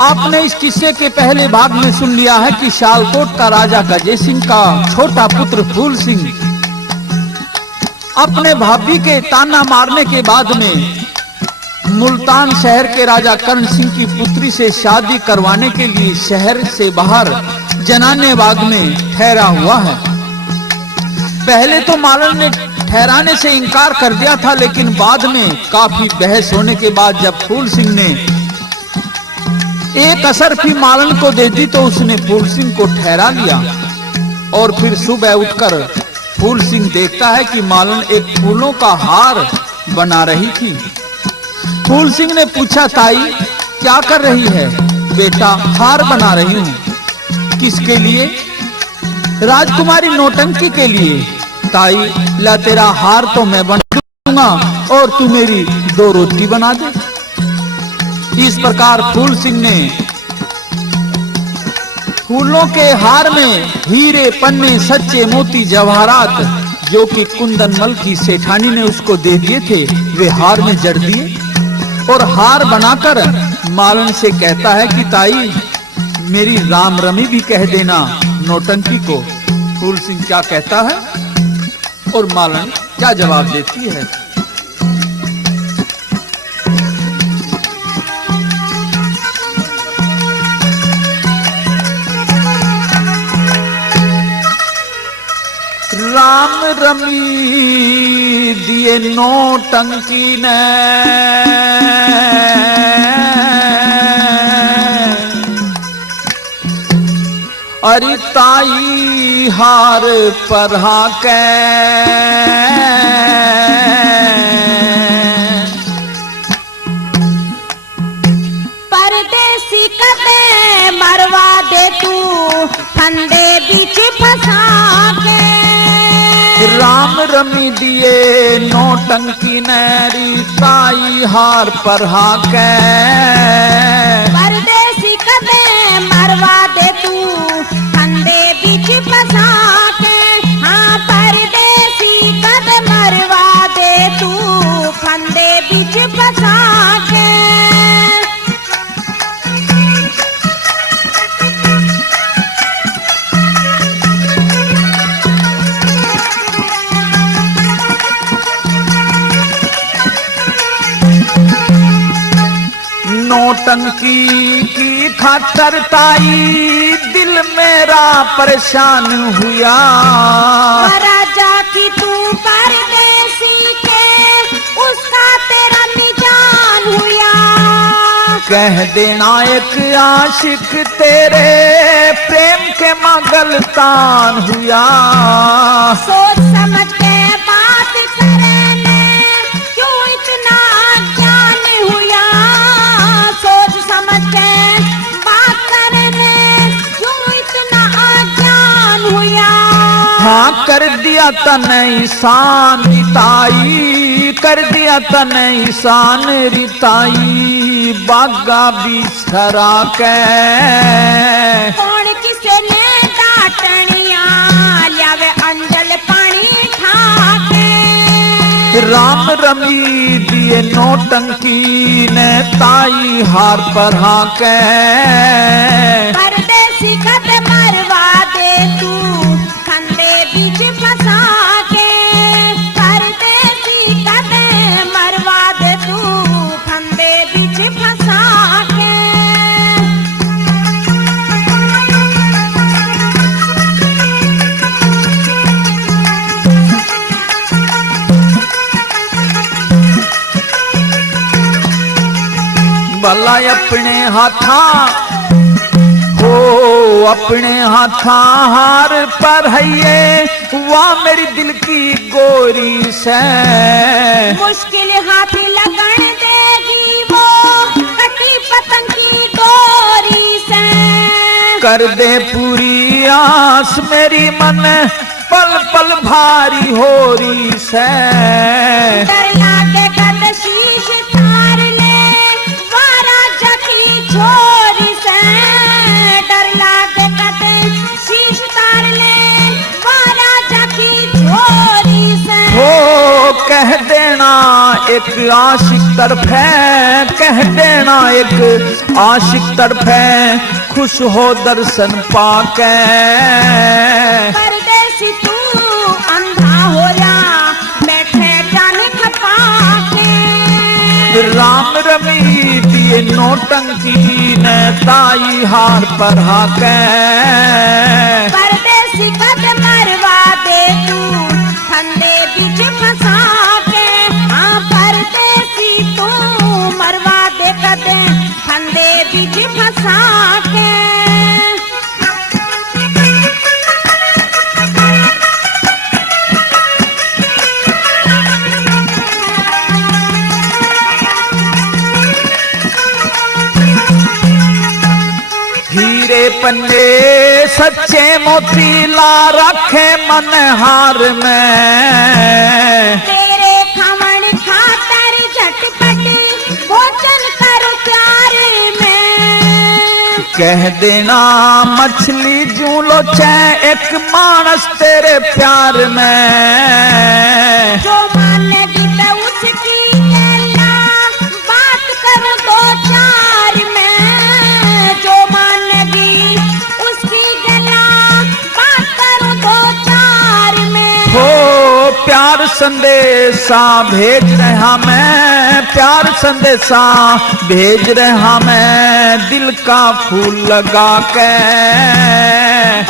आपने इस किस्से के पहले भाग में सुन लिया है कि सियालकोट का राजा गजेंद्र सिंह का छोटा पुत्र फूल सिंह अपने भाभी के ताना मारने के बाद में मुल्तान शहर के राजा करण सिंह की पुत्री से शादी करवाने के लिए शहर से बाहर जनाने बाग में ठहरा हुआ है। पहले तो मालन ने ठहराने से इनकार कर दिया था, लेकिन बाद में काफी बहस होने के बाद जब फूल सिंह ने एक असरफी मालन को दे दी तो उसने फूल सिंह को ठहरा लिया। और फिर सुबह उठकर फूल सिंह देखता है कि मालन एक फूलों का हार बना रही थी। फूल सिंह ने पूछा, ताई क्या कर रही है? बेटा हार बना रही हूं। किसके लिए? राजकुमारी नौटंकी के लिए। ताई ला तेरा हार तो मैं बना दूंगा और तू मेरी 2 रोटी बना दे। इस प्रकार फूल सिंह ने फूलों के हार में हीरे पन्ने सच्चे मोती जवाहरात जो कि कुंदनमल की सेठानी ने उसको दे दिए थे वे हार में जड़ दिए और हार बनाकर मालन से कहता है कि ताई मेरी राम रमी भी कह देना नौटंकी को। फूल सिंह क्या कहता है और मालन क्या जवाब देती है? राम रमी दिए नौटंकी ने अरे ताई हार परहा के परदेसी कदे मरवा दे तू ठंडे बीच फंसा के। राम रमी दिए नौटंकी नैरी ताई हार परहा के परदेसी कदे मरवा दे तू ठंडे बीच फंसा के। हाँ परदेसी कदे मरवा दे तू ठंडे बीच फंसा के। नौटंकी की खातर ताई दिल मेरा परेशान हुआ। राजा की तू परदेसी के उसका तेरा निजान हुआ। कह देना एक आशिक तेरे प्रेम के मगलतान हुआ। सोच समझ के बात करने क्यों इतना ज्ञान हुआ। सोच समझ के बात करने क्यों इतना ज्ञान हुआ। हाँ कर दिया तन ईसान रिताई, कर दिया तन ईसान रिताई बागा बिछरा के। कौन किसे ने डांटनिया लियावे अंजल पानी ठाके। राम रमी दिए नौटंकी ने ताई हार परहा के। परदेसी कद मरवा दे तू ठंडे बीच फंसा के। परदेसी कद मरवा दे तू ठंडे बीच फंसा के। भला अपने हाथा हो अपने हाथा हार पर है वाह मेरी दिल की गोरी से। मुश्किल हाथ लगन देगी वो कटी पतंग की डोरी से। कर दे पूरी आस मेरी मन पल पल भारी होरी से। डर लागे कद शीश तार ले वारा जकी छोरी से। डर लागे कद शीश तार ले वारा जकी छोरी से। हो कह देना एक आशिक तरफ है, कह देना एक आशिक तरफ है, खुश हो दर्शन पाके। परदेसी तू अंधा हो या बैठे जाने खपा के। राम रमी दिए नौटंकी ने ताई हार पर हाके। परदेसी कद मरवा दे तू फंदे बीच फंसा के। हाँ परदेसी तू मरवा दे कद फंदे बीच फंसा के। हीरे पन्ने सच्चे मोती ला रखे मन हार में। तेरे खमण खातर झटपट भोजन कर प्यार में। कह देना मछली जूलो चाहे एक मानस तेरे प्यार में। जो मानेगी तो उसकी गला बात कर दो चार में। जो मानेगी उसकी गला बात कर दो चार में। हो प्यार संदेशा भेज रहा मैं, प्यार संदेशा भेज रहा मैं, दिल का फूल लगा के।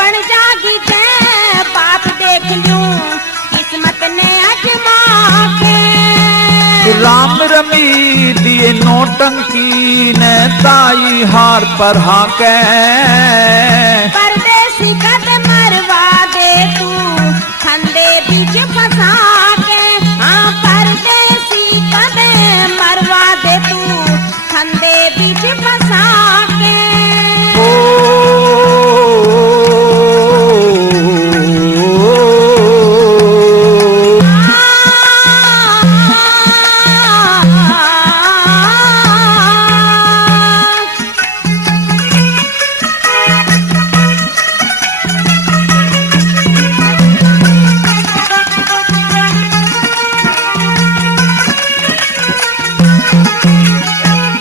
बन जागी जय बाप देख लूं किस्मत ने अजमा के। राम रमी दिए नौटंकी ने ताई हार पर हाके। परदेसी कद मरवा दे तू फंदे बीच फंसा के। हाँ परदेसी कद मरवा दे तू फंदे बीच फंसा के।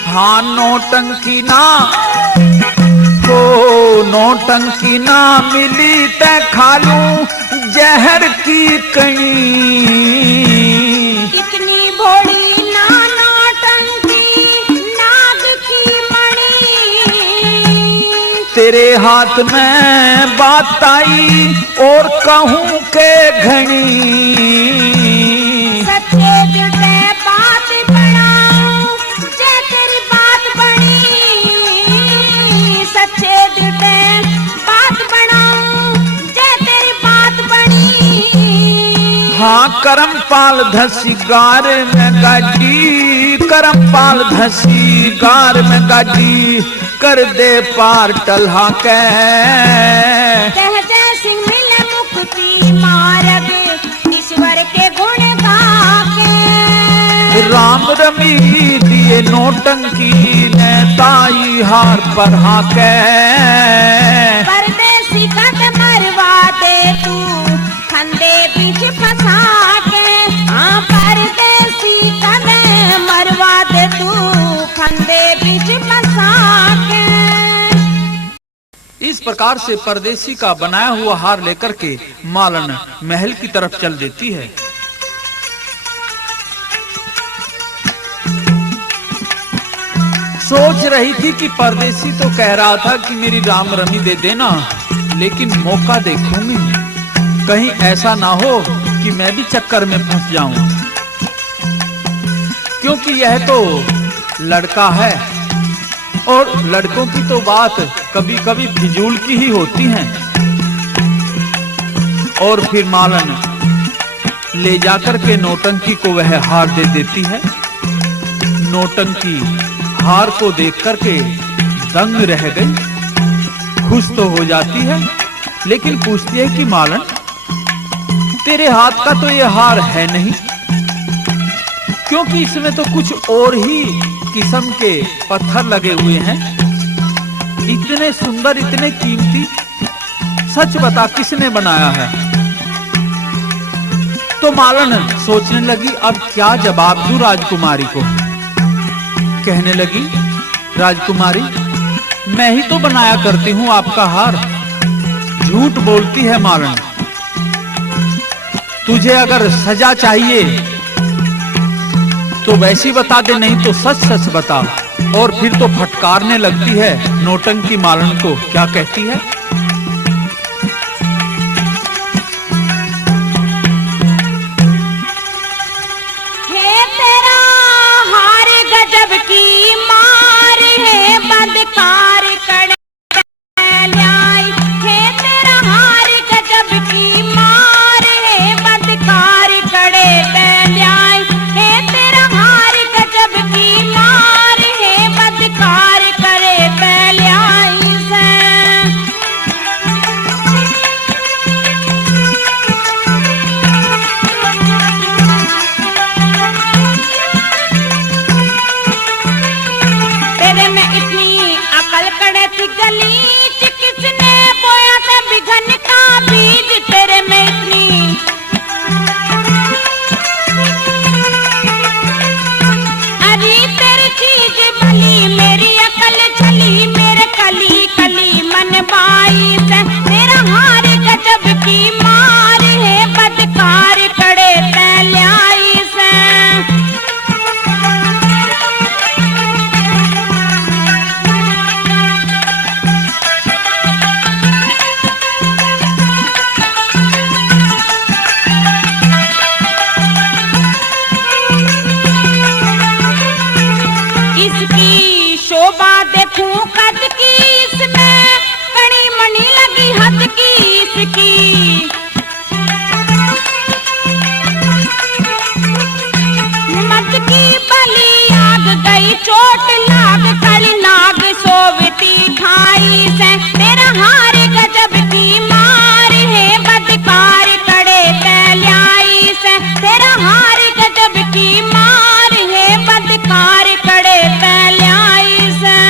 हाँ नौटंकी ना हो, नौटंकी ना मिली ते खालूं जहर की कणी। इतनी भोली ना नौटंकी नाग की मणि। तेरे हाथ में बात आई और कहूं के घनी। सच्चे दिल से बात बनाऊं जे तेरी बात बनी। सच्चे दिल से बात बनाऊं जे तेरी बात बनी। हाँ करमपाल धसी गार में गाड़ी, करमपाल धसी गार में गाड़ी, कर दे पार टल्हा के। कह जय सिंह मिले मुक्ति मार्ग ईश्वर के गुण गा के। राम रमी दिए नौटंकी ने ताई हार पर हाके। परदेसी कद मरवा दे तू फंदे बीच फंसा के। हाँ परदेसी कद मरवा दे तू फंदे बीच फंसा के। इस प्रकार से परदेसी का बनाया हुआ हार लेकर के मालन महल की तरफ चल देती है। सोच रही थी कि परदेसी तो कह रहा था कि मेरी राम रमी दे देना, लेकिन मौका देखूंगी, कहीं ऐसा ना हो कि मैं भी चक्कर में फंस जाऊं, क्योंकि यह तो लड़का है और लड़कों की तो बात कभी कभी फिजूल की ही होती है। और फिर मालन ले जाकर के नौटंकी को वह हार दे देती है। नौटंकी हार को देख करके दंग रह गई, खुश तो हो जाती है, लेकिन पूछती है कि मालन तेरे हाथ का तो ये हार है नहीं, क्योंकि इसमें तो कुछ और ही किस्म के पत्थर लगे हुए हैं, इतने सुंदर इतने कीमती, सच बता किसने बनाया है? तो मालन सोचने लगी अब क्या जवाब दूं राजकुमारी को। कहने लगी, राजकुमारी मैं ही तो बनाया करती हूं आपका हार। झूठ बोलती है मालन। तुझे अगर सजा चाहिए तो वैसी बता दे, नहीं तो सच सच बता। और फिर तो फटकारने लगती है नौटंकी मालन को। क्या कहती है? हे तेरा हार गजब की मार है, बदकार कड़े ल्याई। हे तेरा हार गजब की मार है, बदकार कड़े ल्याई। हे तेरा हार गजब की मार है, बदकार करे ल्याई से। तेरे में इतनी अकल कड़े थी गलीच, किसने बोया था बिघन का बीज। तेरे में इतनी अरे तेरी चीज भली, मेरी अकल चली, मेरे कली कली मन बाई से। तेरा हार गजब की मार है, बदकार कड़े ल्याई से। इसकी शोभा देखूं कद की, इसमें कड़ी मणि लगी हद की। इसकी मत की बली आग गई, चोट लाग कली नाग सोवती ठाई से। तेरा हार गजब की मार है, बदकार कड़े ल्याई से। तेरा हार गजब की मार है, बदकार कड़े ल्याई से।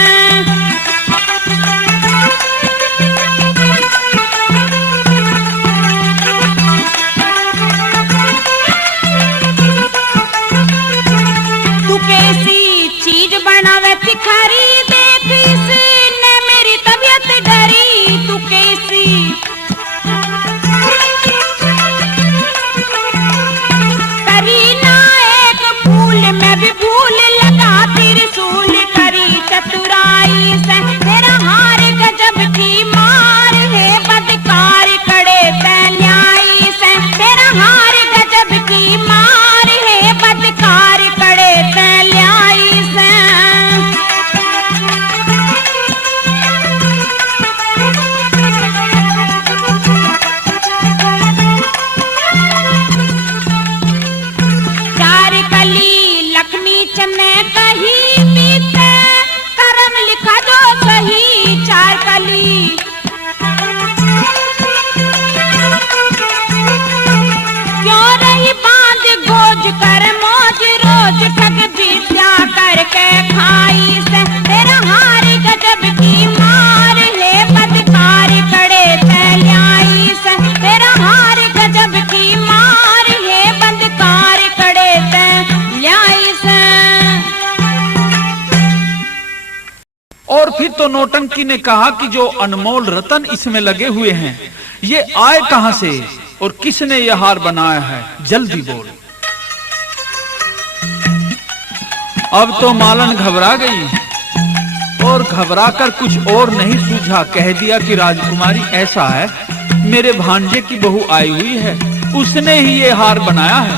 तू कैसी चीज बनावे थी खरी, देख इसने मेरी तबीयत डरी। तू कैसी करी ना एक फूल में भी भूल लगा, त्रिशूल करी चतुराई से। तेरा हार गजब की मार है, बदकार कड़े ल्याई से। तेरा हार गजब की मार है, बदकार कड़े ल्याई से। चार कली लक्ष्मी चने कही बीते, करम लिखा जो सही। चार कली क्यों रही बांध गोज कर मौज, रोज ठग विद्या करके खाई से। तेरा हार गजब की मार है, बदकार कड़े ल्याई से। तेरा हार गजब की मार है, बदकार कड़े ल्याई से। और फिर तो नौटंकी ने कहा कि जो अनमोल रतन इसमें लगे हुए हैं, ये आए कहां से और किसने यह हार बनाया है, जल्दी बोल। अब तो मालन घबरा गई और घबराकर कुछ और नहीं सूझा, कह दिया कि राजकुमारी ऐसा है, मेरे भांजे की बहू आई हुई है, उसने ही ये हार बनाया है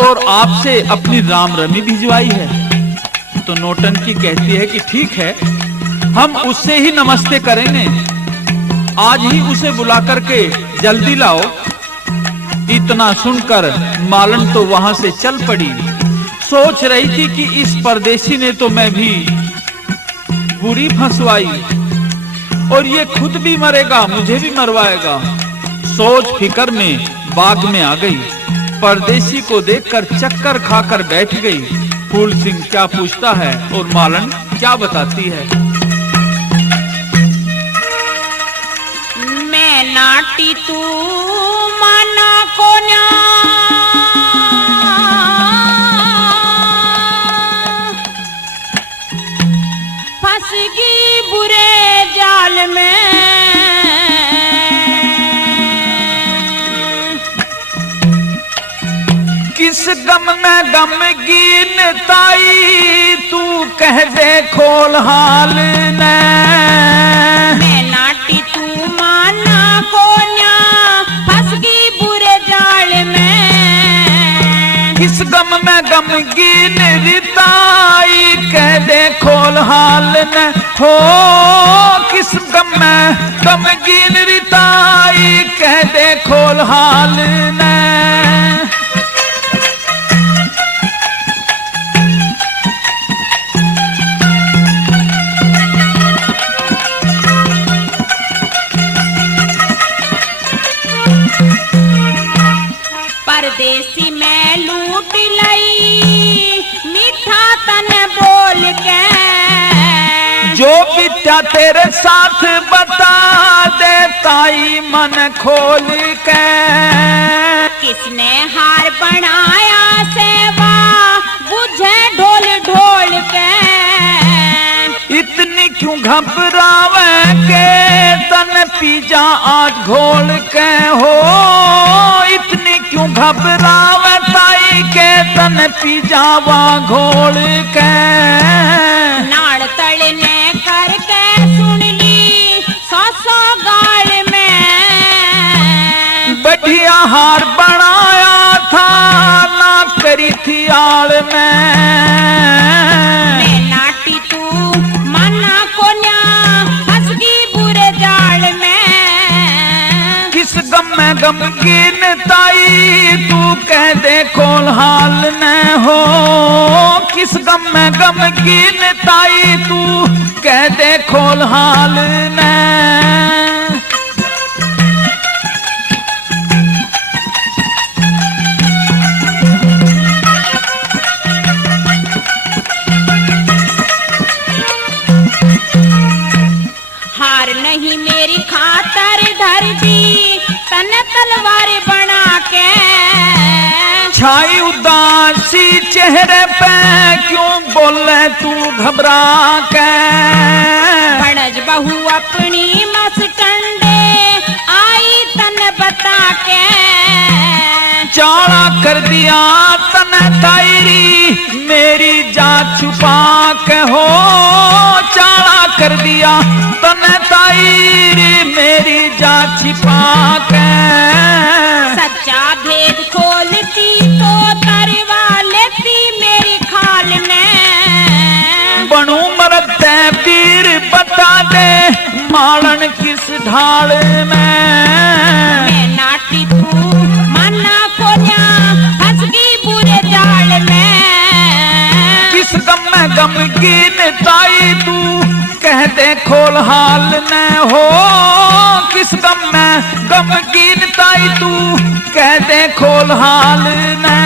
और आपसे अपनी राम रमी भिजवाई है। तो नौटंकी कहती है कि ठीक है, हम उससे ही नमस्ते करेंगे, आज ही उसे बुला करके जल्दी लाओ। इतना सुनकर मालन तो वहां से चल पड़ी। सोच रही थी कि इस परदेसी ने तो मैं भी बुरी फंसवाई और ये खुद भी मरेगा, मुझे भी मरवाएगा। सोच फिकर में बाग में आ गई। परदेसी को देखकर चक्कर खाकर बैठ गई। फूल सिंह क्या पूछता है और मालन क्या बताती है। मैं नाटी तू माना को न्या फंस गई बुरे जाल में। किस गम में गमगीन ताई तू कह दे खोल हाल ने। मैं नाटी तू माना को न्या फंस गई बुरे जाल में। किस गम में गमगीन रिताई कह दे खोल हाल ने हो। किस गम में गमगीन रिताई कह दे खोल हाल ने। परदेसी मैं लूट लई मीठा तन बोल के। जो विद्या तेरे साथ बता दे ताई मन खोल के। किसने हार बनाया सेवा बुझे ढोल ढोल के। इतनी क्यों घबरावे के तन पीजा आज घोल के हो। इतनी क्यों घबरावे ताई के तन पीजावा घोल के। नाड़ तड़ने करके सुन ली सौ गाल में। बढ़िया हार बनाया था ना करी थी आड़ में। मैं नाटी तू माना को न्या फंस गई बुरे जाल में। किस गम में गमगीन ताई तू कह दे खोल हाल न हो। किस गम में गमगीन ताई तू कह दे खोल हाल न। हार नहीं मेरी खातर धर दी तन तलवार बना के। छाई उदासी चेहरे पे क्यों बोले तू घबरा के। बड़ज बहू अपनी मस्टंडे आई तन बता के। चाला कर दिया तन तायरी मेरी जात छुपा के हो। चाला कर दिया तन तायरी मेरी जात छिपा के। सच्चा भेद खोलती तो तरवा लेती मेरी खाल में। बनू मरद वीर बता दे मालन किस ढाल में। मैं नाटी तू माना को न्या फंस गई बुरे जाल में। किस गम में गमगीन ताई तू कह दे खोल हाल न हो। किस गम में गमगीन ताई तू कह दे खोल हाल न।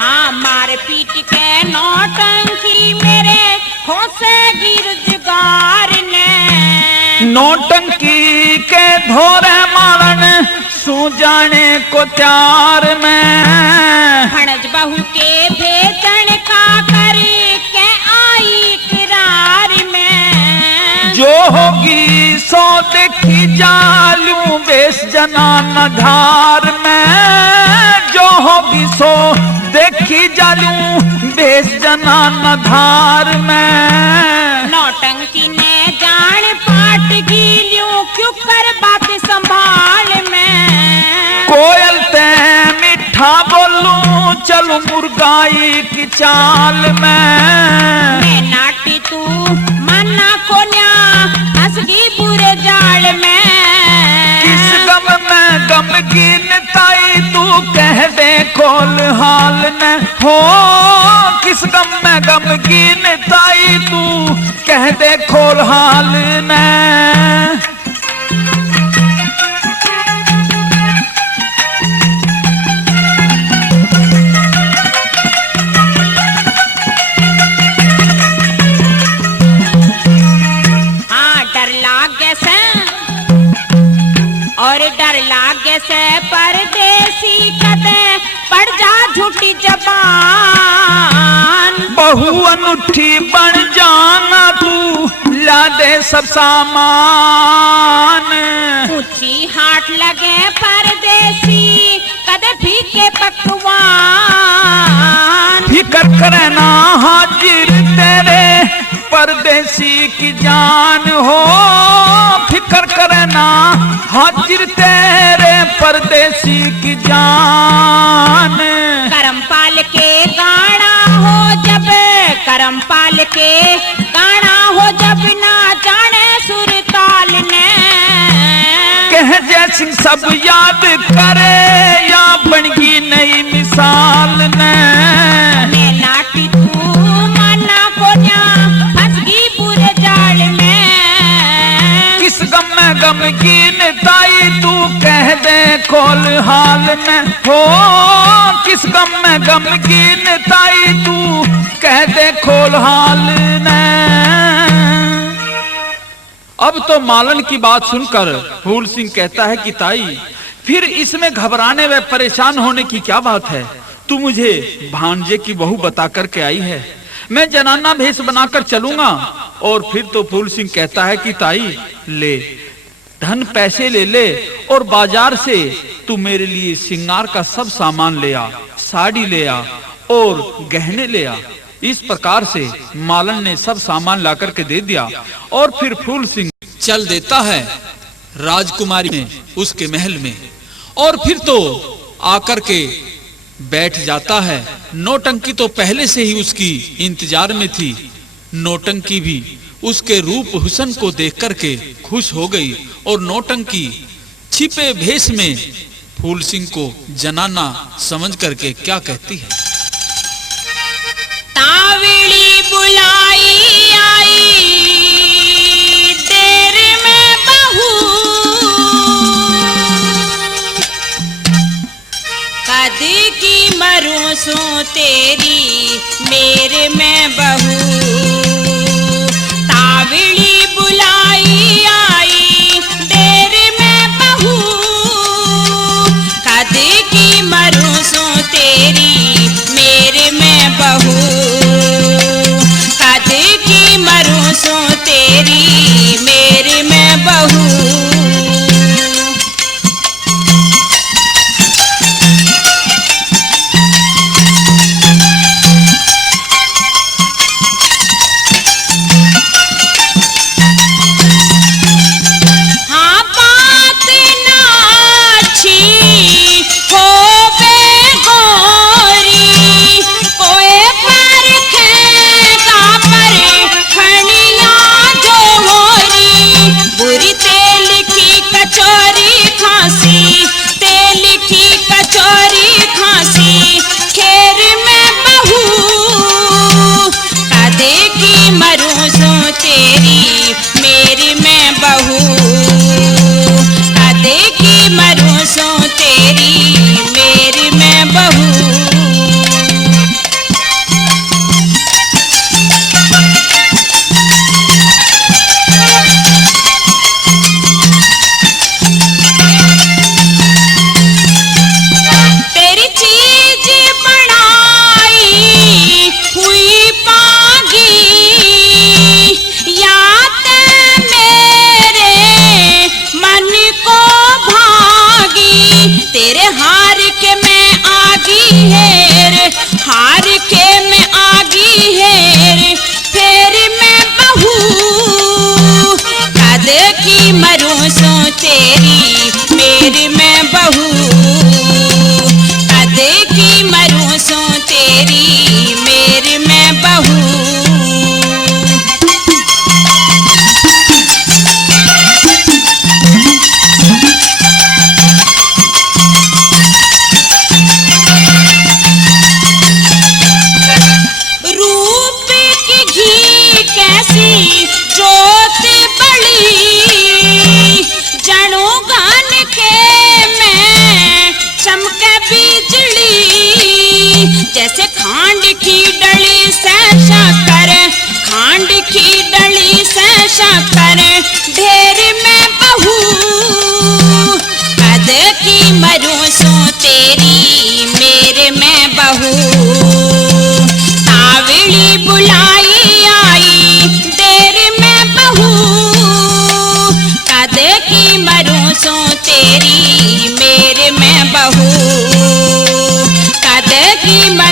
हाँ मार पीट के नौटंकी मेरे खोसे गिरजगार ने। नौटंकी के धोरे मालन सू जाने को त्यार में। भणज बहू के भेजन का कर के आई करार में। जो होगी सो देखी जालू बेस जनान धार में। जो होगी सो देखी जालू बेस जनान धार में। नौटंकी ने जान पाट गीलियों क्यों कर बात संभाल में। कोयल ते मीठा बोलूं चलू मुर्गाई की चाल में। मैं नाटी तू माना को न्या फंस गई बुरे जाल में। किस गम में गमगीन ताई तू कह दे खोल हाल न हो। किस गम में गमगीन ताई तू कह दे खोल हाल न। से परदेसी कदे पड़ जा झूठी जबान। बहू अनूठी बन जाना तू ला दे सब सामान। ऊंची हाट लगे परदेसी कदे फीके पकवान। फिकर करना हाजिर तेरे परदेसी की जान हो। फिकर करना हाजिर तेरे परदेसी की जान। करम पाल के गाना हो जब, करम पाल के गाना हो जब ना जाने सुर ताल ने। कह जैसी सब याद करे या बनगी नई मिसाल ने। नाटी तू माना को जा फंसगी पूरे जाल में। किस गम में गमगीन ताई तू कह दे खोल हाल ने हो। किस गम में गमगीन ताई तू कह दे खोल हाल ने। अब तो मालन की बात सुनकर फूल सिंह कहता है कि ताई फिर इसमें घबराने व परेशान होने की क्या बात है। तू मुझे भांजे की बहू बता करके आई है, मैं जनाना भेष बनाकर चलूंगा। और फिर तो फूल सिंह कहता है कि ताई ले धन पैसे ले ले और बाजार से तू मेरे लिए श्रृंगार का सब सामान ले आ, साड़ी ले आ और गहने ले आ। इस प्रकार से मालन ने सब सामान ला करके दे दिया और फिर फूल सिंह चल देता है राजकुमारी में, उसके महल में। और फिर तो आकर के बैठ जाता है। नौटंकी तो पहले से ही उसकी इंतजार में थी। नौटंकी भी उसके रूप हुस्न को देख करके खुश हो गई और नौटंकी छिपे भेष में फूल सिंह को जनाना समझ करके क्या कहती है। तावड़ी बुलाई आई देर में बहू, कद की मरूं सो तेरी मेरे में बहू। तावड़ी बुलाई आई देर में बहू, कद की मरूं सो तेरी मेरे में बहू। कद की मरूं सो तेरी मेरे में बहू। जोत बड़ी जनो गान के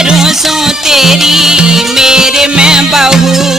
मरूं सो तेरी मेरे मैं बहू।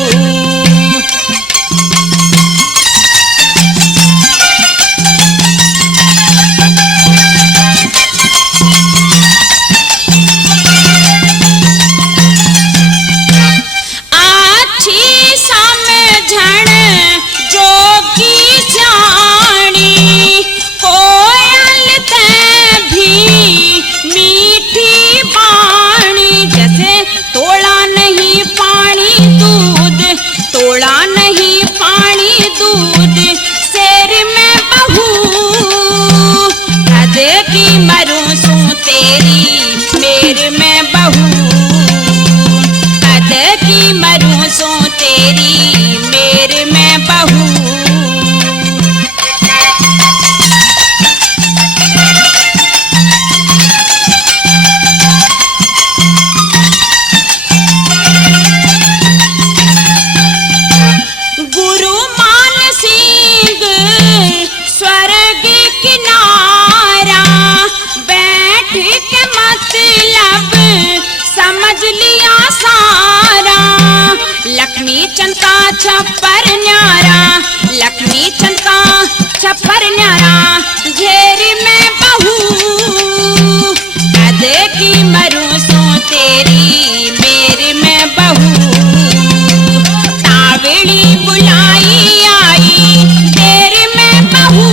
छप्पर न्यारा लक्ष्मी चंद का छप्पर न्यारा घेरी में बहू कद की मरूं सो तेरी मेरे में बहू। तावड़ी बुलाई आई तेरे में बहू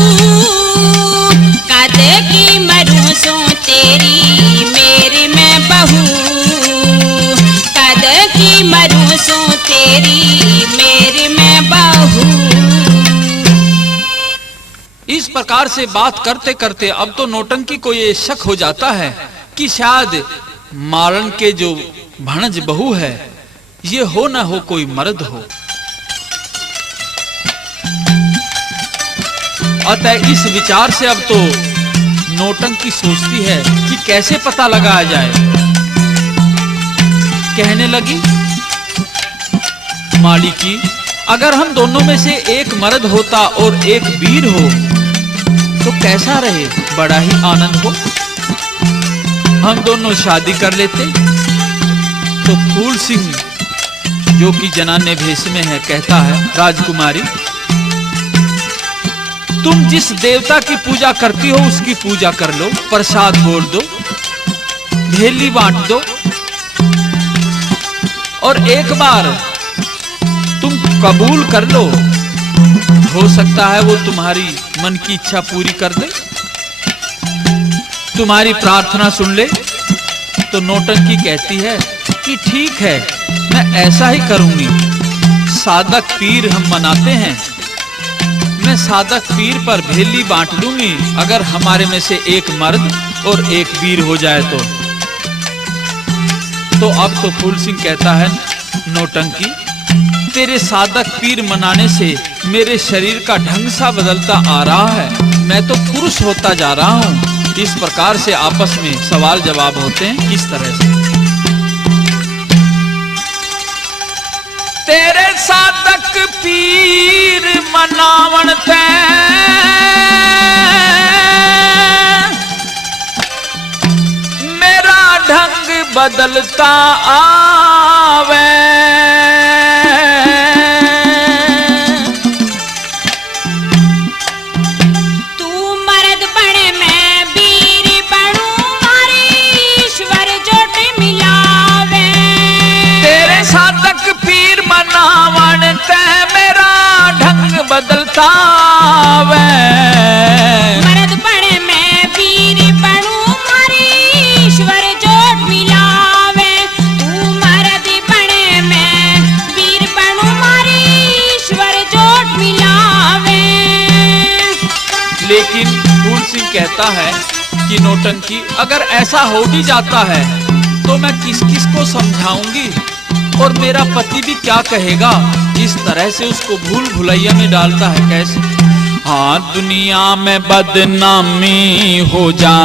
कद की मरूं सो तेरी मेरे में बहू। कद की मरूं सो तेरी मेरे में बहू। इस प्रकार से बात करते करते अब तो नौटंकी को ये शक हो जाता है कि शायद मालन के जो भणज बहू है ये हो ना हो कोई मर्द हो। अतः इस विचार से अब तो नौटंकी सोचती है कि कैसे पता लगाया जाए। कहने लगी, मालिकी अगर हम दोनों में से एक मर्द होता और एक वीर हो तो कैसा रहे, बड़ा ही आनंद हो। हम दोनों शादी कर लेते। तो फूल सिंह जो कि जनाने भेष में है कहता है, राजकुमारी तुम जिस देवता की पूजा करती हो उसकी पूजा कर लो, प्रसाद बोल दो, भेली बांट दो और एक बार तुम कबूल कर लो, हो सकता है वो तुम्हारी मन की इच्छा पूरी कर दे, तुम्हारी प्रार्थना सुन ले। तो नौटंकी कहती है कि ठीक है मैं ऐसा ही करूंगी। साधक पीर हम मनाते हैं, मैं साधक पीर पर भेली बांट दूंगी अगर हमारे में से एक मर्द और एक वीर हो जाए तो अब तो फूल सिंह कहता है, नौटंकी तेरे साधक पीर मनाने से मेरे शरीर का ढंग सा बदलता आ रहा है, मैं तो पुरुष होता जा रहा हूं। इस प्रकार से आपस में सवाल जवाब होते हैं। किस तरह से तेरे साधक पीर मनावन ते मेरा ढंग बदलता आवे, बदलता वे मर्द बने मैं वीर बनूं मारी ईश्वर जोड़ मिलावे। तू मर्द बने मैं वीर बनूं मारी ईश्वर जोड़ मिलावे। लेकिन फूल सिंह कहता है कि नौटंकी अगर ऐसा हो भी जाता है तो मैं किस किस को समझाऊंगी और मेरा पति भी क्या कहेगा। इस तरह से उसको भूल भुलैया में डालता है। कैसे? हाँ दुनिया में बदनामी हो जा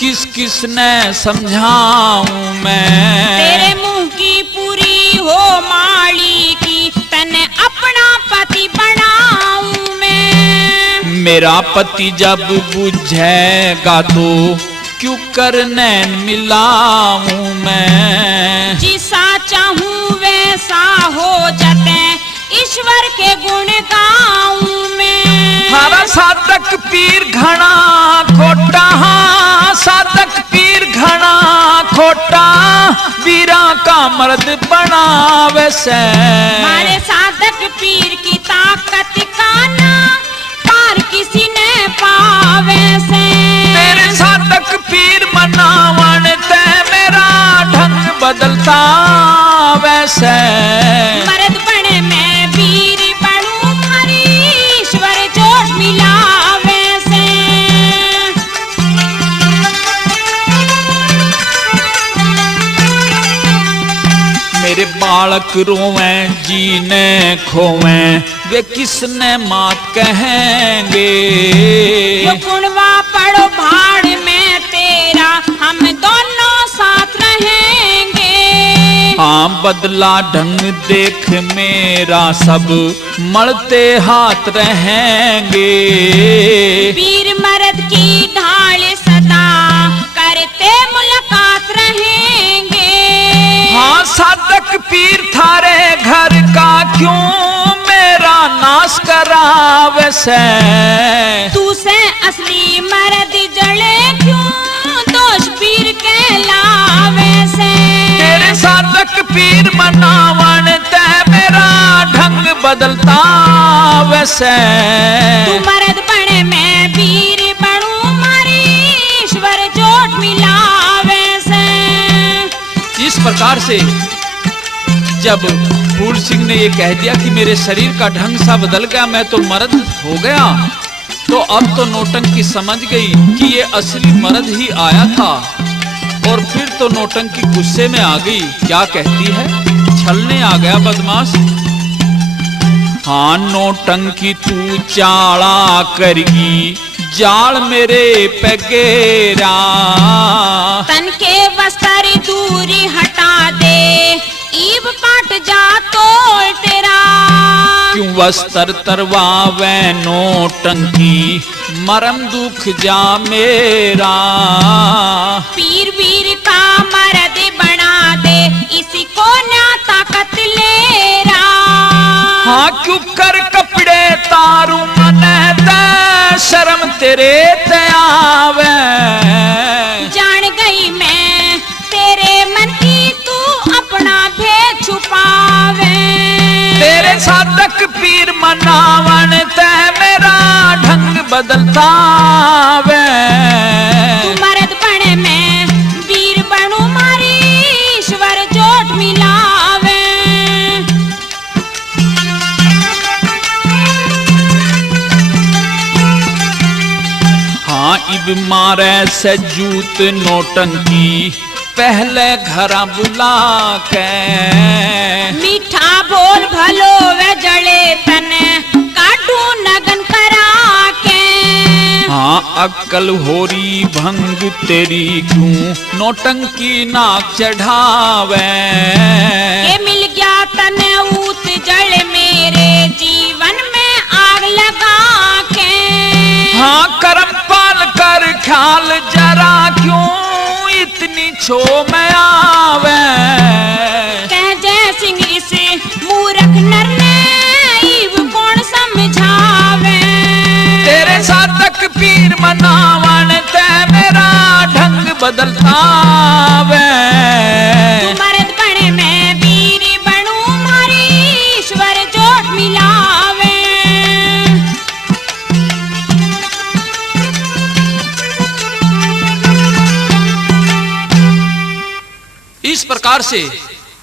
किस किस ने समझाऊं मैं। तेरे मुंह की पूरी हो माली की तने अपना पति बनाऊं मैं। मेरा पति जब बुझेगा तो क्यों कर नैन मिलाऊं मैं। जिसा चाहूं वैसा हो जाते, ईश्वर के गुण गाऊं मैं। हरा साधक पीर घना खोटा, हाँ साधक पीर घना खोटा, वीरा का मर्द बनावे से। हमारे साधक पीर की ताकत का ना पार किसी ने पावे से। तेरे साधक पीर मनावन ते मेरा ढंग बदलता वैसे। मर्द बने मैं वीर बनूं, हरी ईश्वर जोड़ मिलावे से। मेरे बालक रोवें जीने खोवें, वे किसने मात कहेंगे। यो कुणवा पड़ो भाड़ में तेरा, हम दोनों साथ रहेंगे। हाँ बदला ढंग देख मेरा, सब मलते हाथ रहेंगे। वीर मर्द की ढाल सदा करते मुलाकात रहेंगे। हाँ साधक पीर थारे घर का क्यों मेरा नाश करावे से। तू से असली मर्द जड़े क्यों दोष पीर के लावे से। तेरे साधक पीर मनावन ते मेरा ढंग बदलता वैसे। तू मर्द बने मैं वीर बनूं, मारी ईश्वर जोड़ मिलावे से। इस प्रकार से जब फूल सिंह ने ये कह दिया कि मेरे शरीर का ढंग सा बदल गया, मैं तो मर्द हो गया, तो अब तो नौटंकी समझ गई कि ये असली मर्द ही आया था। और फिर तो नौटंकी गुस्से में आ गई, क्या कहती है, छलने आ गया बदमाश। हाँ नौटंकी तू चाला करगी, जाल मेरे पैगेरा। तन के वस्त्र दूरी हटा दे, ईब पाट जा तोल तेरा। क्यों वस्त्र तरवावे नौटंकी, मरम दुख जा मेरा। पीर वीर का मर्द बना दे, इसी को ना ताकत ले रा। हाँ क्यों कर कपड़े तारू मने ते, शर्म तेरे ते आवे। जान गई मैं तेरे मन की, तू अपना भेद छुपावे। तेरे साधक पीर मनावन ते मेरा ढंग बदलता वे। तू मर्द बने मैं वीर बनूं, मारी ईश्वर जोड़ मिलावे। हाँ इब मारे से जूत नौटंकी, पहले घरा बुला के। मीठा बोल भलो वे जड़े तने, काटू नगन करा के। हाँ अक्ल होरी भंग तेरी, क्यों नौटंकी नाक चढ़ावे। ये मिल गया तने ऊत जड़ मेरे जीवन में आग लगा के। हाँ करम पाल कर ख्याल जरा, क्यों इतनी छो में आवे। कह जय सिंह इस मूर्ख नर ने, ईब कौन समझावे। तेरे साधक पीर मनावन ते मेरा ढंग बदलता वे। तू मर्द बने मैं वीर बनूं, मारी ईश्वर जोड़ मिलावे। इस प्रकार से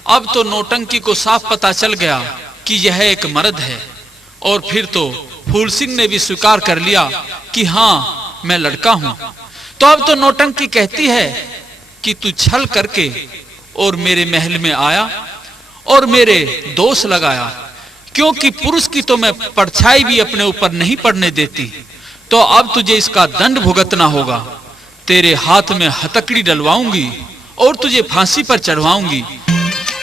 अब तो नौटंकी को साफ पता चल गया कि यह एक मर्द है। और फिर तो फूल सिंह ने भी स्वीकार कर लिया कि हाँ मैं लड़का हूं। तो अब तो नौटंकी कहती है कि तू छल करके और मेरे महल में आया और मेरे दोष लगाया, क्योंकि पुरुष की तो मैं परछाई भी अपने ऊपर नहीं पड़ने देती। तो अब तुझे इसका दंड भुगतना होगा। तेरे हाथ में हथकड़ी डलवाऊंगी और तुझे फांसी पर चढ़वाऊंगी।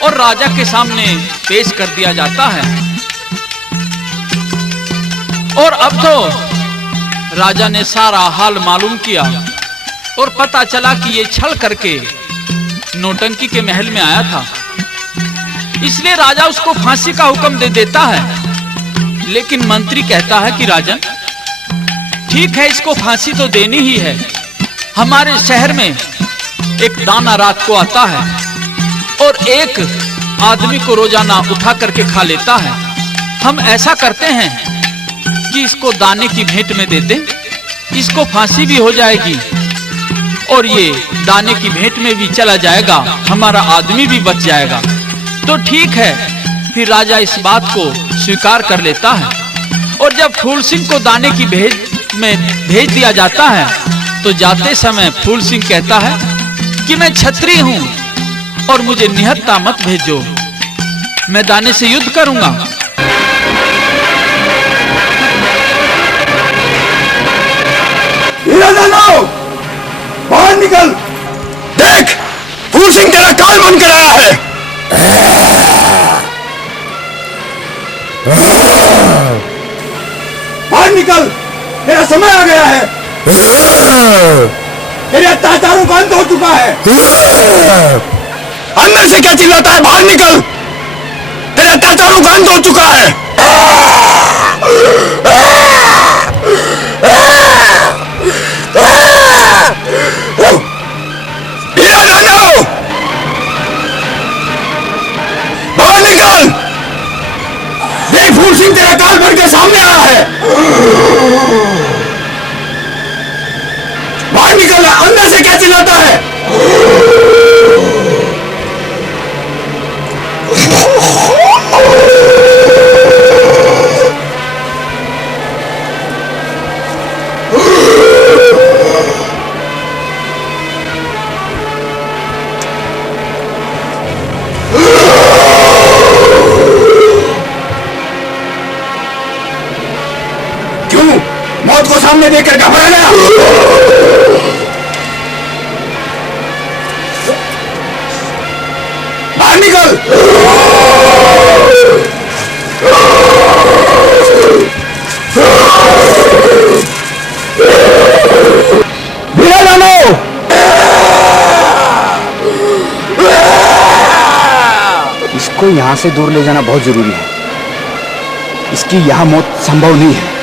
और राजा के सामने पेश कर दिया जाता है। और अब तो राजा ने सारा हाल मालूम किया और पता चला कि ये छल करके नौटंकी के महल में आया था, इसलिए राजा उसको फांसी का हुक्म दे देता है। लेकिन मंत्री कहता है कि राजन, ठीक है, इसको फांसी तो देनी ही है। हमारे शहर में एक दाना रात को आता है और एक आदमी को रोजाना उठा करके खा लेता है। हम ऐसा करते हैं कि इसको दाने की भेंट में दे दें, इसको फांसी भी हो जाएगी और ये दाने की भेंट में भी चला जाएगा, हमारा आदमी भी बच जाएगा। तो ठीक है, फिर राजा इस बात को स्वीकार कर लेता है। और जब फूल सिंह को दाने की भेंट में भेज दिया जाता है तो जाते समय फूल सिंह कहता है कि मैं क्षत्रिय हूं और मुझे निहत्था मत भेजो, मैं दाने से युद्ध करूंगा। बाहर निकल, देख फूल सिंह तेरा काल बन कर आया है। बाहर निकल, तेरा समय आ गया है। तेरे अत्याचारों का अंत हो चुका है। अंदर से क्या चिल्लाता है? बाहर निकल, तेरे अत्याचारों का अंत हो चुका है। बाहर निकल, देख फूल सिंह तेरा काल भर के सामने आया है। बाहर निकल, अंदर से क्या चिल्लाता है? मौत को सामने देखकर घबरा गया? बाहर निकल, वीरा दानव, इसको यहां से दूर ले जाना बहुत जरूरी है। इसकी यहां मौत संभव नहीं है।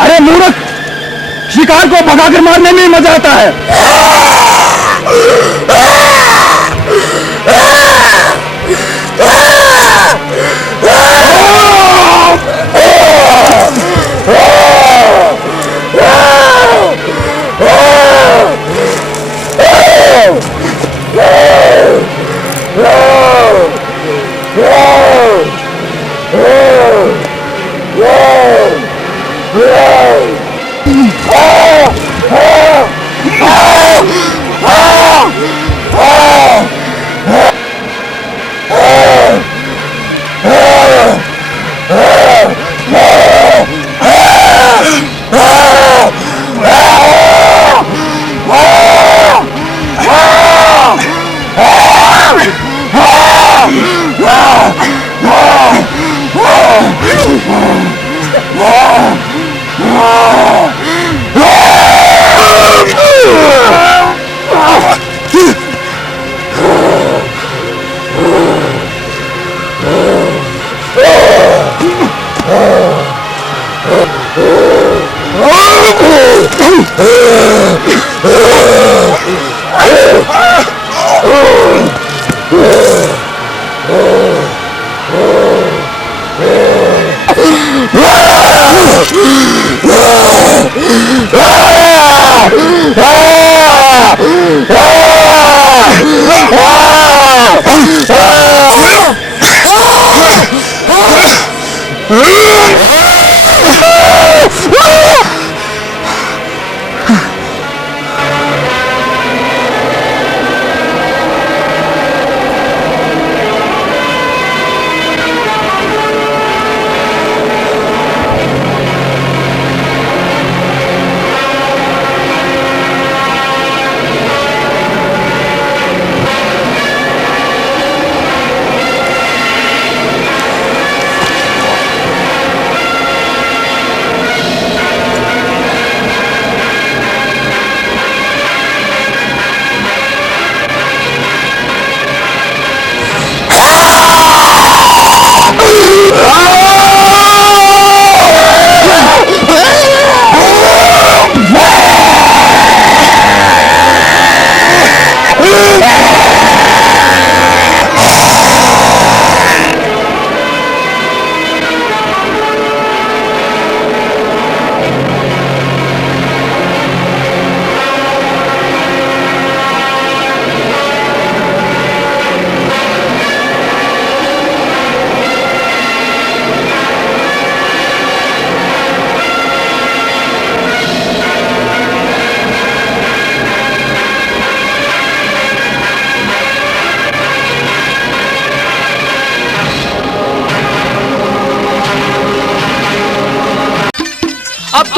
अरे मूर्ख, शिकार को भगाकर मारने में मजा आता है।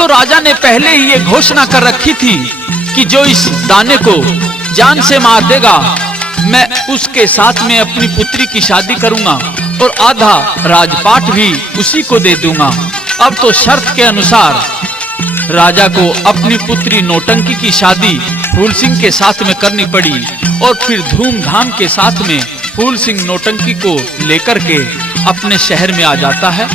तो राजा ने पहले ही ये घोषणा कर रखी थी कि जो इस दाने को जान से मार देगा मैं उसके साथ में अपनी पुत्री की शादी करूंगा और आधा राजपाट भी उसी को दे दूंगा। अब तो शर्त के अनुसार राजा को अपनी पुत्री नौटंकी की शादी फूल सिंह के साथ में करनी पड़ी और फिर धूमधाम के साथ में फूल सिंह नौटंकी को लेकर के अपने शहर में आ जाता है।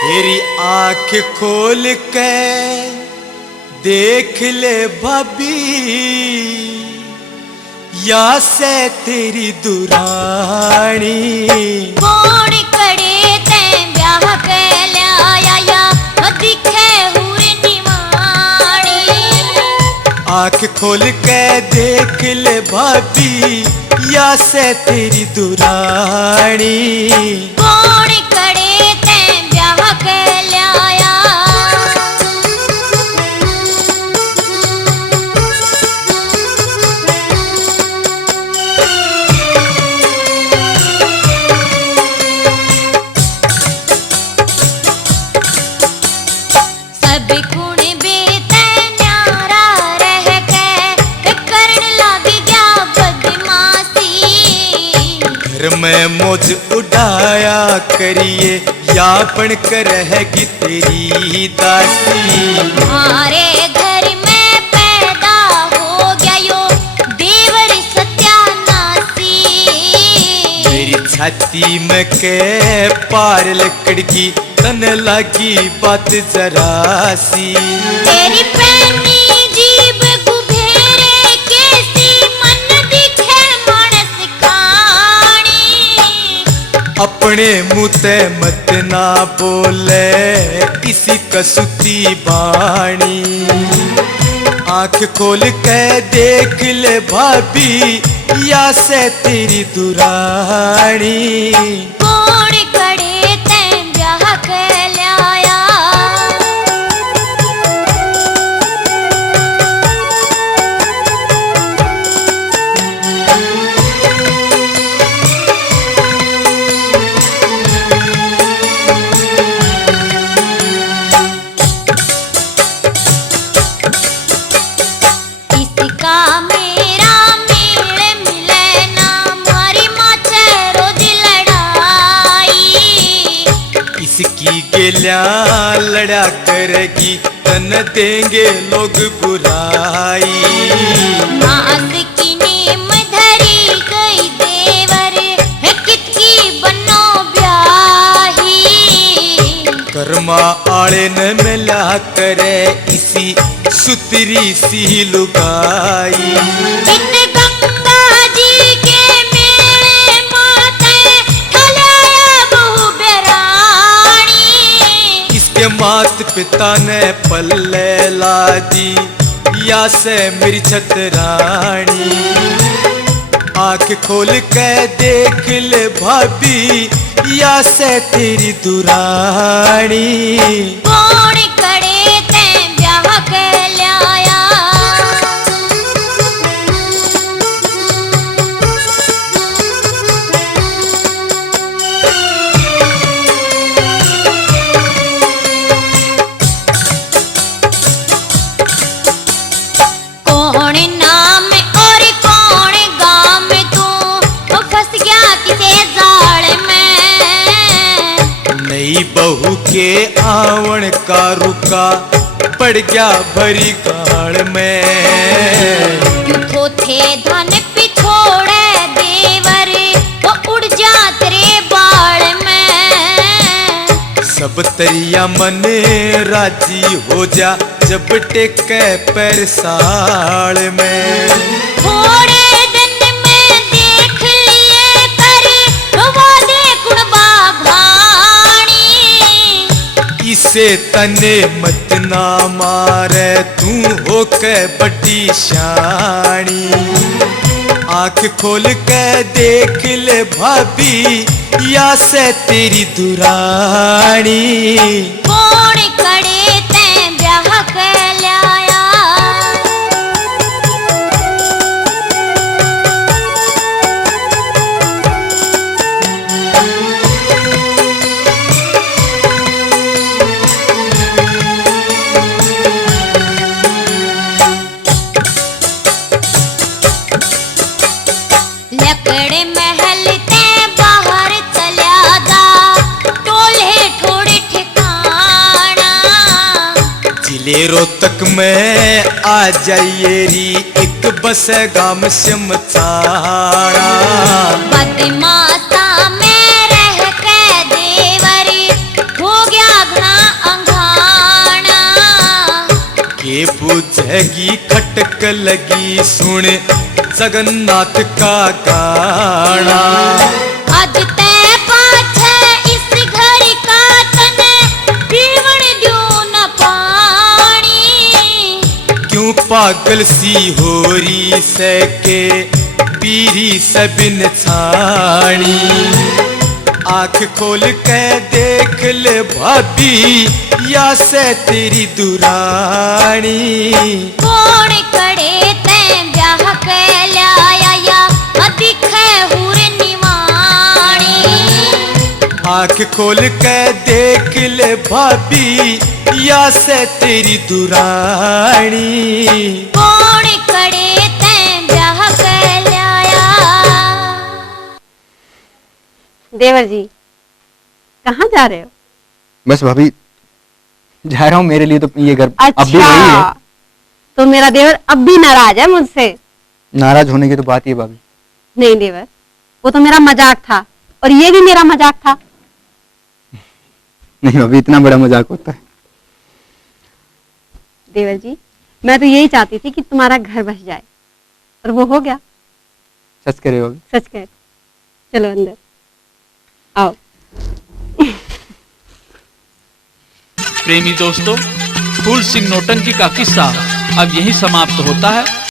तेरी आंख खोल के देख ले भाभी या से तेरी दुरानी कौन करे ते ब्याह के लाया या दिखे हुर निवाणी। आंख खोल के देख ले भाभी या से तेरी दुरानी कौन करे ते ब्याह के लाया। सब गुण बेते न्यारा रह के करन लग गया बदमाशी। घर में मौज उड़ाया करिए यापन कर रहेगी तेरी दासी। हमारे घर में पैदा हो गया यो देवर सत्यानाशी। मेरी छाती में के पार लकड़ की तन लगी बात जरा सी। तेरी पैनी जीभ कुबेरे कैसी मन दिखे मानस खानी। अपने मुँह ते मत ना बोले किसी कसूती बाणी। आंख खोल के देख ले भाभी या से तेरी दुरानी कौन करे ते ब्याह के लाया। इसका मेरा मेल मिले ना मारी माचे रोज लड़ाई। इसकी गेलियां लड़ा करेगी तन देंगे लोग बुराई। मास की नीम धरी गई देवर है कितकी बनो ब्याही। कर्मा आले न मिला करे इसी सुतरी सी लुगाई। इन गंगा जी के मेले माते खलाया बहु बेरानी। इसके मात पिता ने पल्ले ला दी या से मेरी छतरानी। आंख खोल के देख ले भाभी या से तेरी दुरानी कौन करे ते ब्याह के लाया। कौन नाम और कौन गाम तू फंस गया किसे जाल में। नई बहू के आवण का रुका पड़ गया भरी गाड़ में। यूं थे धन पिछोड़े देवर वो उड़ जा तेरे बाल में। सब तरिया मन राजी हो जा जब टेके पैर साल में। थोड़े दिन में देख लिए कर वादे कुड़बा घानी। इसे तने मत ना मारे तू हो के बड़ी शानी। आंख खोल के देख ले भाभी या से तेरी दुरानी कौन करे ते ब्याह के लाया। लकड़े महल ते बाहर चल्या जा, टोले ठोड़े ठिकाना। जिले रोहतक में आ जाइए री एक बस गाम शमचाना। बदमाशा में रह के देवरी हो गया घना अंघाना। के बुझेगी खटक लगी सुन जगन्नाथ का गाना। अज ते पाछे इस घर का तने पीवण द्यो न पानी। क्यों पागल सी हो री से के पीरी सबिन छाणी। आंख खोल के देख ले भाभी या से तेरी दुरानी। कौन करे ते ब्याह के लाया या दिखे हुर निवाणी। आंख खोल के देख ले भाभी या से तेरी दुरानी। कौन करे ते ब्याह के लाया। देवर जी कहाँ जा रहे हो? बस भाभी जा रहा हूँ, मेरे लिए तो ये घर अब भी वही अच्छा, है। तो मेरा देवर अब भी नाराज है मुझसे? नाराज होने की तो बात ही है भाभी। नहीं देवर, वो तो मेरा मजाक था और ये भी मेरा मजाक था। नहीं भाभी, इतना बड़ा मजाक होता है? देवर जी मैं तो यही चाहती थी कि तुम्हारा घर बस जाए, और वो हो गया। सच करे भाभी? सच कह। चलो अंदर आओ। प्रेमी दोस्तों, फूल सिंह नौटंकी का किस्सा अब यहीं समाप्त होता है।